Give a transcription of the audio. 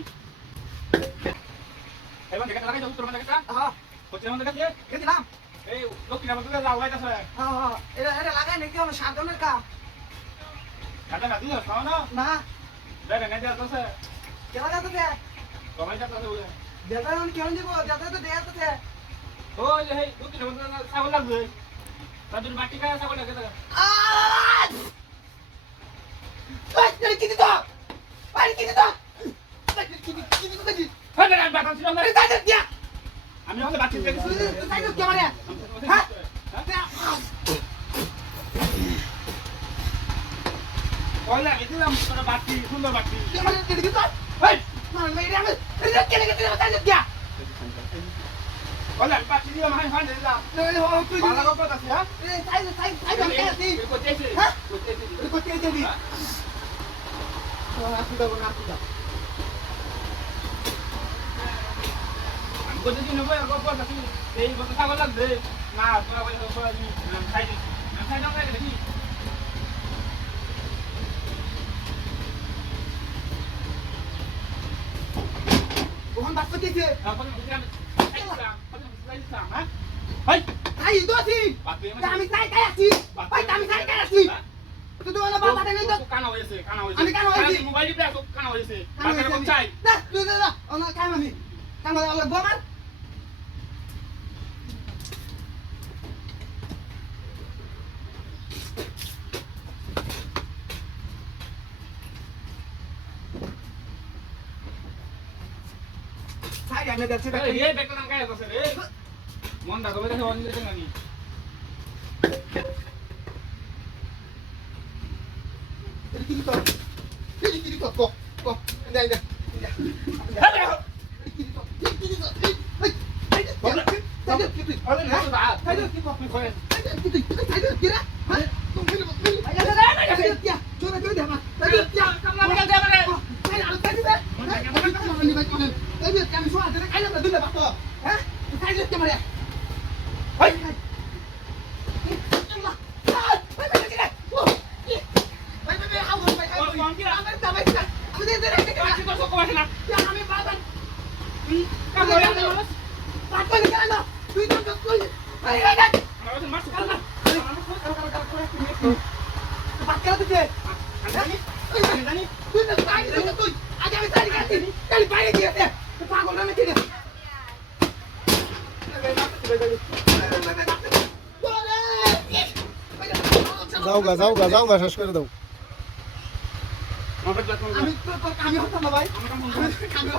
আমি এবার দেখে লাগাই দাও তোর দেখে হ্যাঁ হচ্ছে আমাদের কাছে গেছিলাম এই দক্ষিণ আমাদের কাছে যাও হইতাছে হ্যাঁ হ্যাঁ এটা লাগাই নাকি আমার সাধনের কাম কাটা কাটি দাও খাও না না দেখে নাই দেয়া আছে কেলা যাতে দে কমাই যাচ্ছে বলে দেতা আমি কেন দিব দেতা তো দেয়া তো দে ওই যে এই দক্ষিণ আমাদের ছাগল লাগবে তার জন্য বাটি খায় ছাগল লাগে দেখা আই কি দিত আই কি দিত কি দিত দেখি হ্যাঁ না বাটা ছিল না তাই দিয়া আমি আমাদের বাটি দেখেছি তাই তো কেমন হ্যাঁ ওই লাগে দিলাম তোর বাটি সুন্দর বাটি কেমন দিদি তো এই না মেরে আমি এটা কেন কেন তাই দিয়া ওলা বাটি দিও মাই ফান দিলাম তুই ভালো কথা আছে হ্যাঁ তাই আমি কেছি কোচেছি হ্যাঁ কোচেছি কোথায় যাবি আসি দাও না আসি দাও কোচেছি নেবো আর গল্প আছে এই কথা ছাগল লাগবে না তোরা বলে তোরা আমি খাই দিছি আমি খাই দাও না দেখি ওখান বাস করতেছে তাই তো আছি আমি তাই আছি ভাই আমি তাই আছি তুই তো না বাবা নেই তো কানা হয়েছে আমি কানা হয়েছি মোবাইল প্লে কানা হয়েছে বাজারে কোন চাই না তুই না না কাম আমি কাম লাগবে আমার তাই আমি দেখছি এই বেকটা নাম কাই আছে রে মন দা কবে দেখে অন্য দেখে নানি কি তো কো দে দে আমি বাবা কাম করে পাঁচ করে কেন তুই তো তুই আরে আরে বাচ্চা দিতে জানি তুই তো পাই তুই আজ আমি সারি কাটি কালি বাইরে গিয়েছে পাগল না কি যাও গা শেষ করে দাও আমি তো আমি হতাম না ভাই আমি